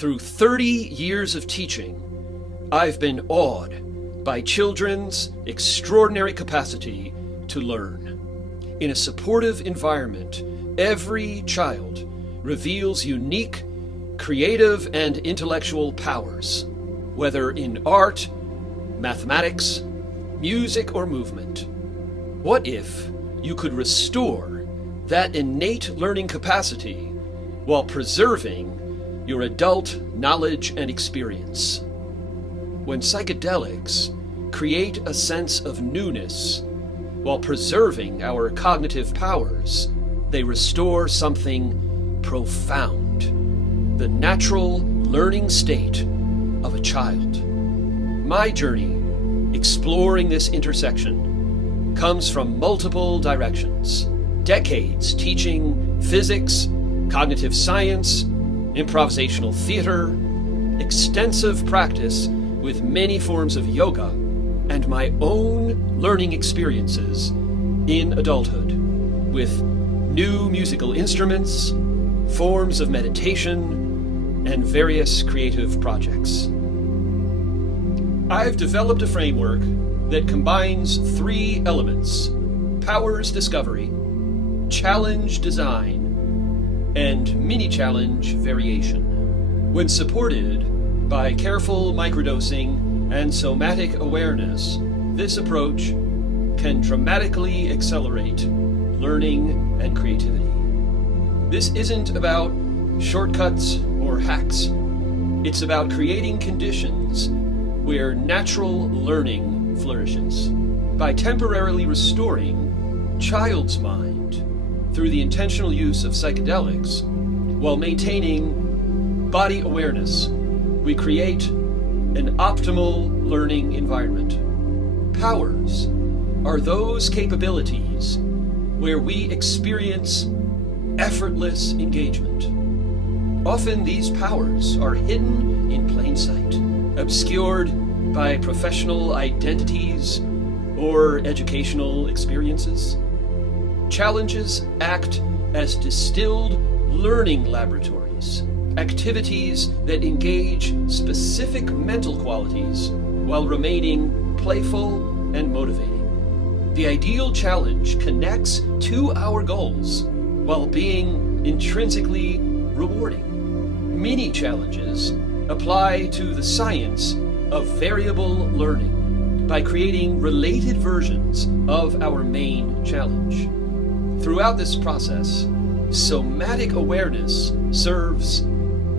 Through 30 years of teaching, I've been awed by children's extraordinary capacity to learn. In a supportive environment, every child reveals unique, creative, and intellectual powers, whether in art, mathematics, music, or movement. What if you could restore that innate learning capacity while preserving your adult knowledge and experience? When psychedelics create a sense of newness while preserving our cognitive powers, they restore something profound, the natural learning state of a child. My journey exploring this intersection comes from multiple directions. Decades teaching physics, cognitive science, improvisational theater, extensive practice with many forms of yoga, and my own learning experiences in adulthood with new musical instruments, forms of meditation, and various creative projects. I've developed a framework that combines 3 elements: powers discovery, challenge design, and mini-challenge variation. When supported by careful microdosing and somatic awareness, this approach can dramatically accelerate learning and creativity. This isn't about shortcuts or hacks. It's about creating conditions where natural learning flourishes. By temporarily restoring child's mind through the intentional use of psychedelics while maintaining body awareness, we create an optimal learning environment. Powers are those capabilities where we experience effortless engagement. Often these powers are hidden in plain sight, obscured by professional identities or educational experiences. Challenges act as distilled learning laboratories, activities that engage specific mental qualities while remaining playful and motivating. The ideal challenge connects to our goals while being intrinsically rewarding. Mini challenges apply to the science of variable learning by creating related versions of our main challenge. Throughout this process, somatic awareness serves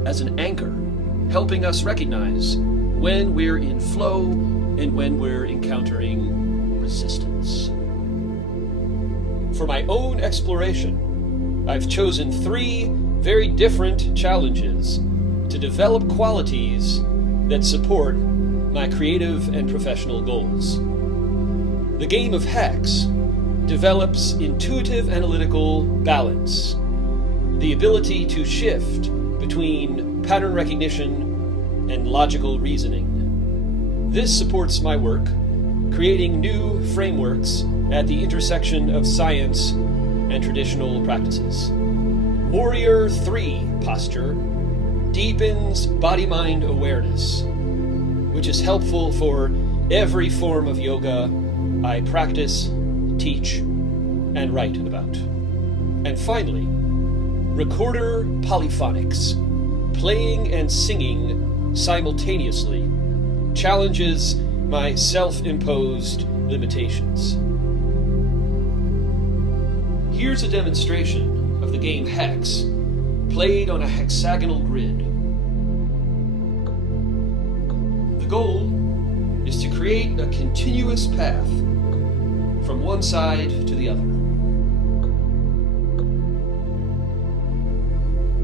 as an anchor, helping us recognize when we're in flow and when we're encountering resistance. For my own exploration, I've chosen 3 very different challenges to develop qualities that support my creative and professional goals. The game of Hex develops intuitive analytical balance, the ability to shift between pattern recognition and logical reasoning. This supports my work, creating new frameworks at the intersection of science and traditional practices. Warrior 3 posture deepens body-mind awareness, which is helpful for every form of yoga I practice, teach, and write about. And finally, Recorder Polyphonics, playing and singing simultaneously, challenges my self-imposed limitations. Here's a demonstration of the game Hex, played on a hexagonal grid. The goal is to create a continuous path from one side to the other.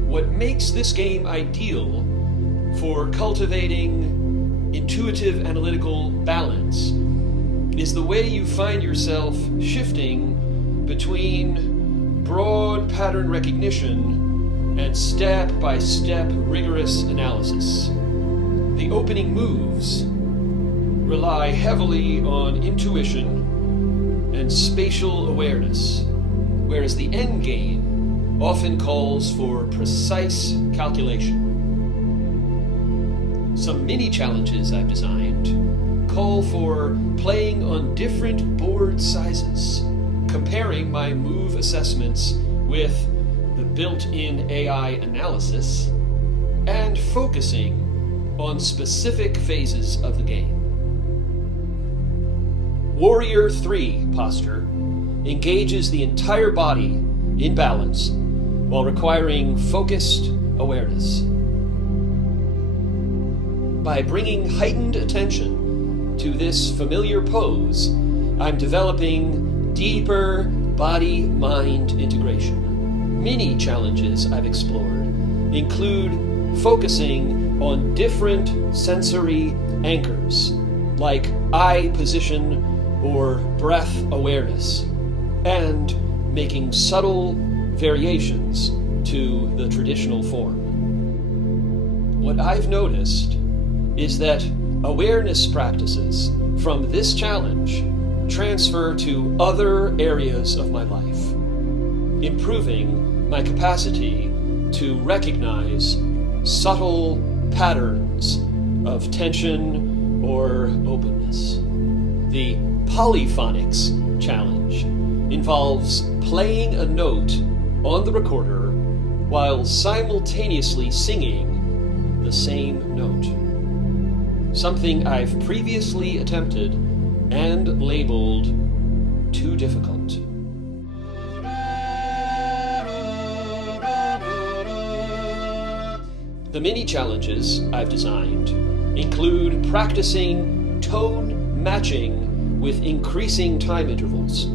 What makes this game ideal for cultivating intuitive analytical balance is the way you find yourself shifting between broad pattern recognition and step-by-step rigorous analysis. The opening moves rely heavily on intuition and spatial awareness, whereas the end game often calls for precise calculation. Some mini challenges I've designed call for playing on different board sizes, comparing my move assessments with the built-in AI analysis, and focusing on specific phases of the game. Warrior 3 posture engages the entire body in balance while requiring focused awareness. By bringing heightened attention to this familiar pose, I'm developing deeper body-mind integration. Mini challenges I've explored include focusing on different sensory anchors, like eye position or breath awareness, and making subtle variations to the traditional form. What I've noticed is that awareness practices from this challenge transfer to other areas of my life, improving my capacity to recognize subtle patterns of tension or openness. The polyphonics challenge involves playing a note on the recorder while simultaneously singing the same note. Something I've previously attempted and labeled too difficult. The mini challenges I've designed include practicing tone matching with increasing time intervals,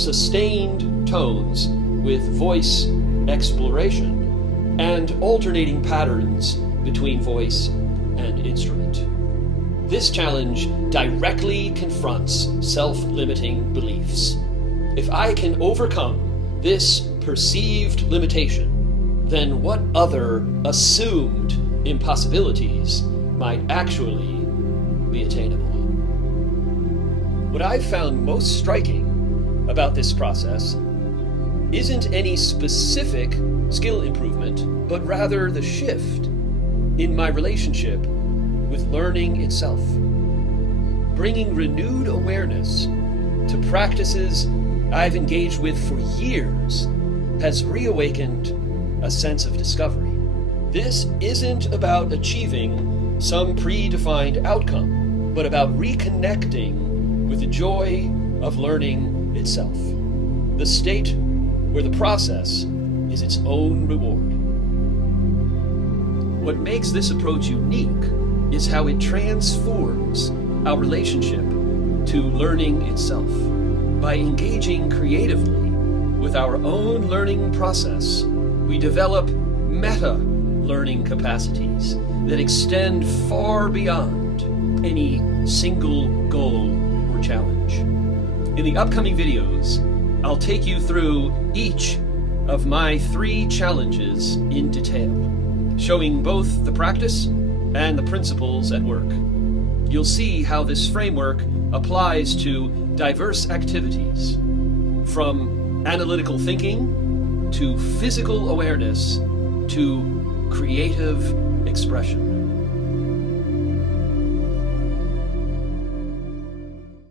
sustained tones with voice exploration, and alternating patterns between voice and instrument. This challenge directly confronts self-limiting beliefs. If I can overcome this perceived limitation, then what other assumed impossibilities might actually be attainable? What I've found most striking about this process isn't any specific skill improvement, but rather the shift in my relationship with learning itself. Bringing renewed awareness to practices I've engaged with for years has reawakened a sense of discovery. This isn't about achieving some predefined outcome, but about reconnecting with the joy of learning itself, the state where the process is its own reward. What makes this approach unique is how it transforms our relationship to learning itself. By engaging creatively with our own learning process, we develop meta-learning capacities that extend far beyond any single goal or challenge. In the upcoming videos, I'll take you through each of my 3 challenges in detail, showing both the practice and the principles at work. You'll see how this framework applies to diverse activities, from analytical thinking to physical awareness to creative expression.